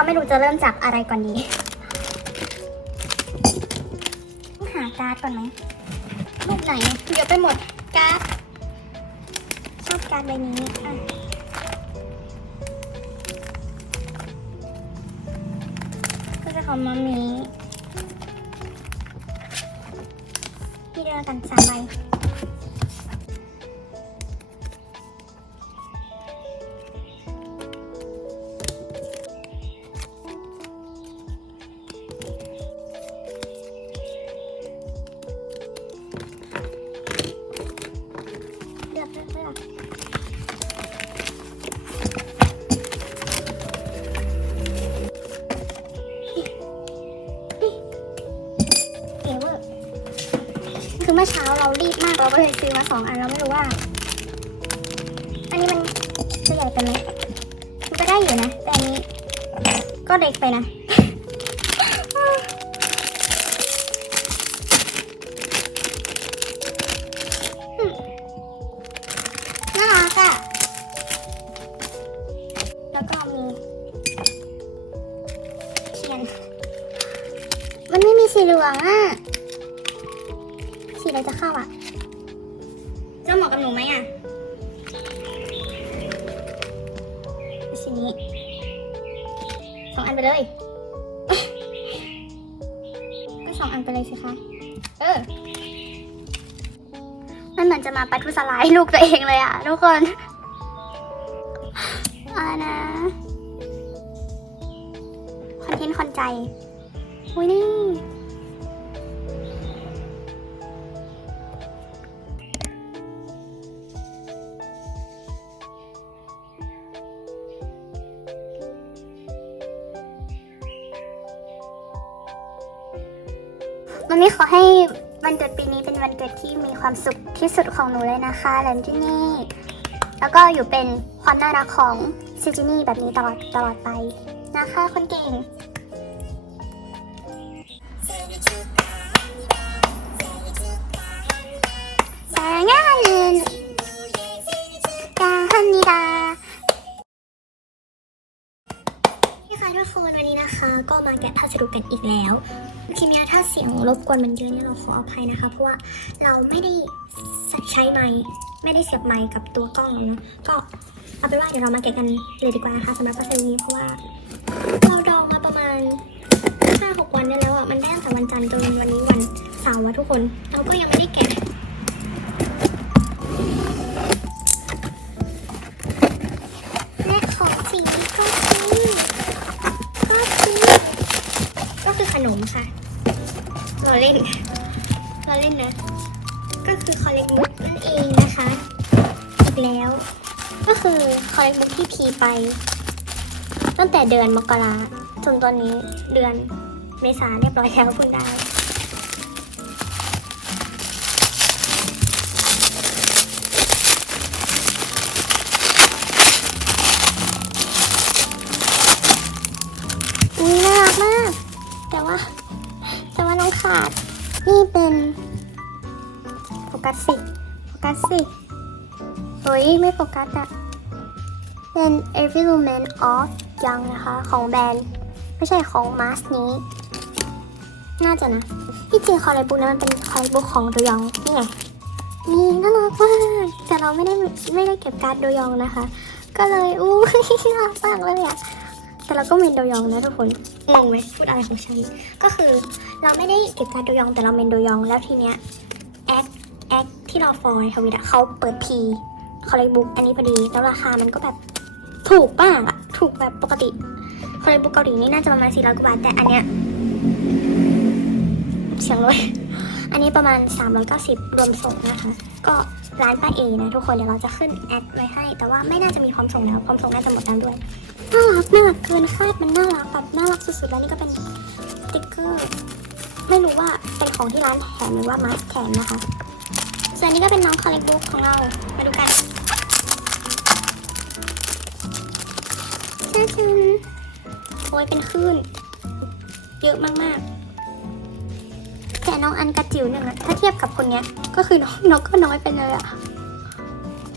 เราไม่รู้จะเริ่มจากอะไรก่อนดีต้องหาการ์ดก่อนไหมรูปไหนเดี๋ยวไปหมดการ์ดชอบการ์ดใบนี้อะก็จะของมามีที่เดียวกันสามใบ คือเมื่อเช้าเรารีบมากเราก็เลยซื้อมาสองอันเราไม่รู้ว่า อันนี้มันจะใหญ่ไปไหมมันก็ได้อยู่นะ แต่อันนี้ก็เล็กไปนะน่ารักอะแล้วก็มีเทียน มันไม่มีสีเหลืองอะ สีอะไรจะเข้าอะจะเหมาะกับหนูไหมอะสีนี้สองอันไปเลย ก็สองอันไปเลยสิคะ เออ มันเหมือนจะมาปัทุสลายลูกตัวเองเลยอะทุกคนอะไรนะ คอนเทนต์คอนใจ อุ้ยนี่ มันนี่ขอให้วันเกิดปีนี้เป็นวันเกิดที่มีความสุขที่สุดของหนูเลยนะคะแลนจินี่ แล้วก็อยู่เป็นความน่ารักของซิจินี่แบบนี้ตลอดตลอดไปนะคะคนเก่งสางงานทุกคนวันนี้นะคะ ก็มาแกะพัสดุกันอีกแล้ว ทีนี้ถ้าเสียงรบกวนมันเยอะเนี่ยเราขออภัยนะคะ เพราะว่าเราไม่ได้ใช้ไมค์ไม่ได้เสียบไมค์กับตัวกล้องนะก็เอาเป็นว่าเดี๋ยวเรามาแกะกันเลยดีกว่านะคะสำหรับพัสดุนี้เพราะว่าเราดองมาประมาณห้าหกวันได้แล้วอะมันได้ตั้งแต่วันจันทร์จนวันนี้วันเสาร์อะทุกคน เราก็ยังไม่ได้แกะและของสิ่งนี้ก็คือก็คือก็คือขนมค่ะ เราเล่นเราเล่นนะ ก็คือคอลเลกบุ๊กนั่นเองนะคะ อีกแล้ว ก็คือคอลเลกบุ๊กที่พีไป ตั้งแต่เดือนมกราจนตอนนี้เดือนเมษาเรียบร้อยแล้วเพิ่งได้อุ้ยน่ารักมาก แต่ว่าาด นี่เป็นโฟกัสสิโฟกัสสิเฮ้ยไม่โฟกัสอะเป็น Every Woman of Young นะคะ ของแบรนด์ ไม่ใช่ของมาสนี้ น่าจะนะ ที่จริงคอลเลบุ๊กนั้นมันเป็นคอลเลบุ๊กของโดยองนี่ไงนี่น่ารักมากแต่เราไม่ได้ไม่ได้เก็บการ์ดโดยองนะคะ ก็เลยอู้น่ารักมากเลยอะ แต่เราก็เมนโดยองนะทุกคนงงไหมพูดอะไรของฉัน ก็คือเราไม่ได้เก็บการโดยองแต่เราเมนโดยองแล้วทีเนี้ยแอคแอคที่เราฟอยทวิตอะเขาเปิดพีคอลเลกบุ๊กอันนี้พอดี แล้วราคามันก็แบบถูกมากอะถูกแบบปกติคอลเลกบุ๊กเกาหลีนี่น่าจะประมาณ400กว่าบาทแต่อันเนี้ยเสียงเลย อันนี้ประมาณ 390 รวมส่งนะคะ ก็ร้านป้าเอนะ ทุกคนเดี๋ยวเราจะขึ้นแอดไว้ให้ แต่ว่าไม่น่าจะมีความส่งแล้วความส่งน่าจะหมดแล้วด้วยน่ารักมากเกินคาดมันน่ารักแบบน่ารักสุดๆแล้วนี่ก็เป็นสติ๊กเกอร์ไม่รู้ว่าเป็นของที่ร้านแถมหรือว่ามาแถมนะคะ ส่วนนี้ก็เป็นน้องคอลเลกบุ๊กของเรามาดูกันชาชันโอ้ยเป็นคลื่นเยอะมากๆ แต่น้องอันกระจิ๋วหนึ่งอะถ้าเทียบกับคนเนี้ย ก็คือน้องน้องก็น้อยไปเลยอะ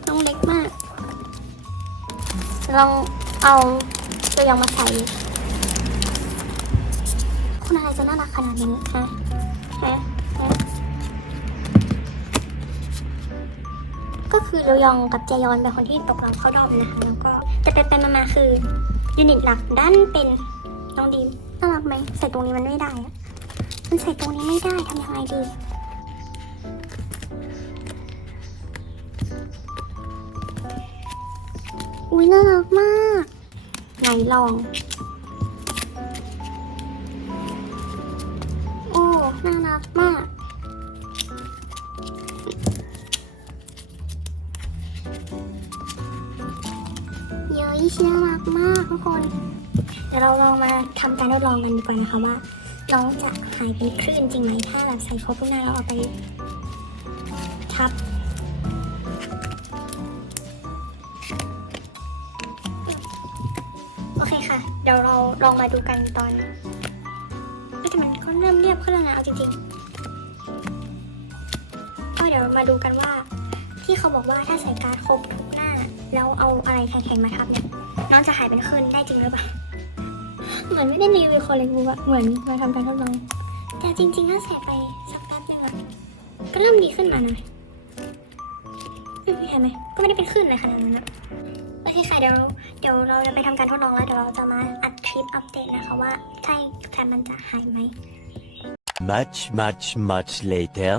น้องเล็กมาก ลองเอาตัวอยางมาใส่คนอะไรจะน่ารักขนาดนี้ฮะฮะก็คือเรยองกับเจยอนเป็นคนที่ตกรอบเข้ารอบนะคะ แล้วก็แต่ไปไปมาคือยูนิตหลักด้านเป็นน้องดีมน่ารักไหมใส่ตรงนี้มันไม่ได้ มันใส่ตรงนี้ไม่ได้ทำยังไงดีอุ้ยน่ารักมาก ไหนลอง โอ้ น่ารักมากเย้ยน่ารักมากทุกคน เดี๋ยวเราลองมาทำการทดลองกันดีกว่านะคะว่า น้องจะหายเป็นคลื่นจริงไหมถ้าแบบใส่ครบทุกหน้าแล้วเอาไปทับโอเคค่ะ เดี๋ยวเราลองมาดูกันตอนเอ้ยแต่มันก็เริ่มเรียบขึ้นแล้วนะเอาจริงๆก็เดี๋ยวมาดูกันว่า ที่เขาบอกว่าถ้าใส่การ์ดครบทุกหน้า แล้วเอาอะไรแข็งๆมาทับเนี่ยน้องจะหายเป็นคลื่นได้จริงหรือเปล่า เหมือนไม่ได้รีวิวคอลเลกบูอะเหมือนมาทำการทดลอง แต่จริงๆถ้าใส่ไปสักแป๊บนึงอะก็เริ่มดีขึ้นมานะอืมเห็นไหมก็ไม่ได้เป็นคลื่นเลยขนาดนั้นอะโอเคค่ะเดี๋ยวเดี๋ยวเราจะไปทำการทดลองแล้วเดี๋ยวเราจะมาอัดคลิปอัปเดตนะคะว่าใช่แฟนมันจะหายไหม Much, much, much later.